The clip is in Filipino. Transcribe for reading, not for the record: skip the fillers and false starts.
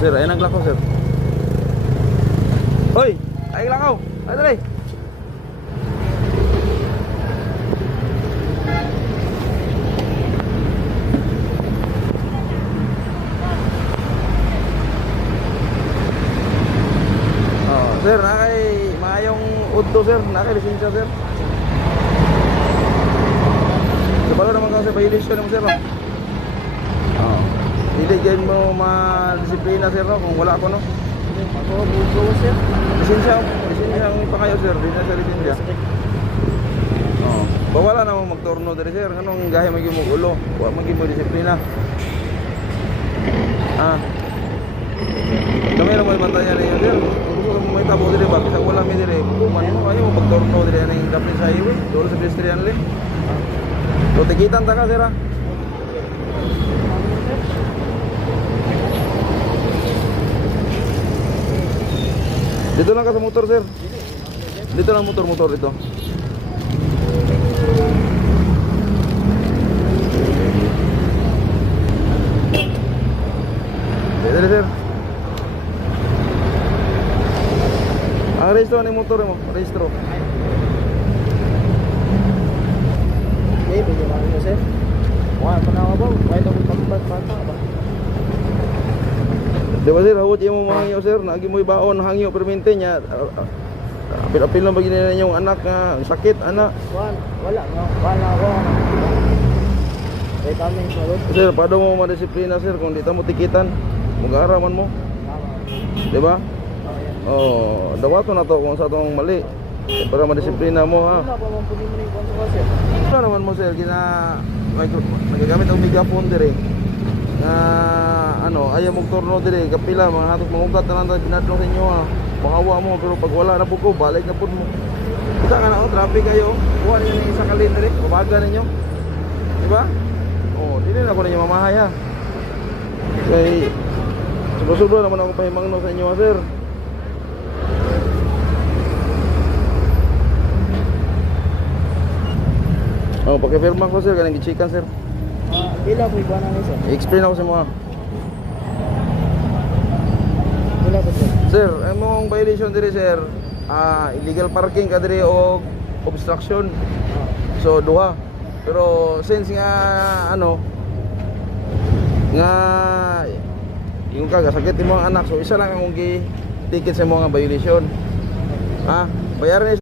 Sir, ayun ang lakaw, sir. Hoy, ay lakaw. Ay dali. Sir, nakay maayong udto sir, nakay lisensya sir. Sabalo naman kasi violation naman sir. Hindi dyan mo ma-disiplina sir no, kung wala ko no. Ako bugo sir. Lisensya ang ipangayo sir, di na sa lisensya. Bawala naman magtorno diri sir, kanong gahe maging mo ulo, wa maging mo disiplina. Kami lang mo ibantayan ninyo sir. Gusto mo may tabo diri ba? Bisag wala mi diri. Kuman mo ayo mo pagtorno diri aning dapat sa highway. Dolo sa pedestrian li. So tikitan ta ka sir ha. Dito lang ka sa motor sir. Dito lang motor dito. Dito sir. Ang rehistro ng motor mo, rehistro. Okay, pwede namin mo sir. Wala pa na ako ba? Wala itong pambat bata ba? Di ba sir, hawad yung mga hangyo sir, nagi mo ibaon hangyo permente niya. Apil-apil lang bagay nila yung anak nga, sakit anak. Wala ako. Eh kami salud. Sir, paano mo madisiplina sir kung di ta mo tikitan? Mag-aaraman mo. Di ba? Oh, dawato na to kung sa itong mali para madisiplina mo ha. Wala pa man pwede mo yung kontra sir. Wala naman mo sir, nagagamit ang megaphone dire nga ano, ayaw mong turno dire kapila, mga hatos mangugat na lang tayo binadlong sa inyo ha. Makawa mo, pero pag wala na po ko, balik na po mo. Isa nga na, traffic kayo, kuha niyo yung isa kalin dire, babaga ninyo. Diba? Oh, dili na ako ninyo mamahay ha. Kaya sobra-sobra naman ako pahimangno sa inyo ha sir. Oh, pakipirma ko sir, kanang gichikan sir. Pila po iba na sir. I-explain ako sa mga. Pila po sir. Sir, among violation diri sir, illegal parking ka diri o obstruction. So duha. Pero since nga ano nga yung kagasakit mo ang anak, so isa lang ang gi ticket sa mga violation. Bayaran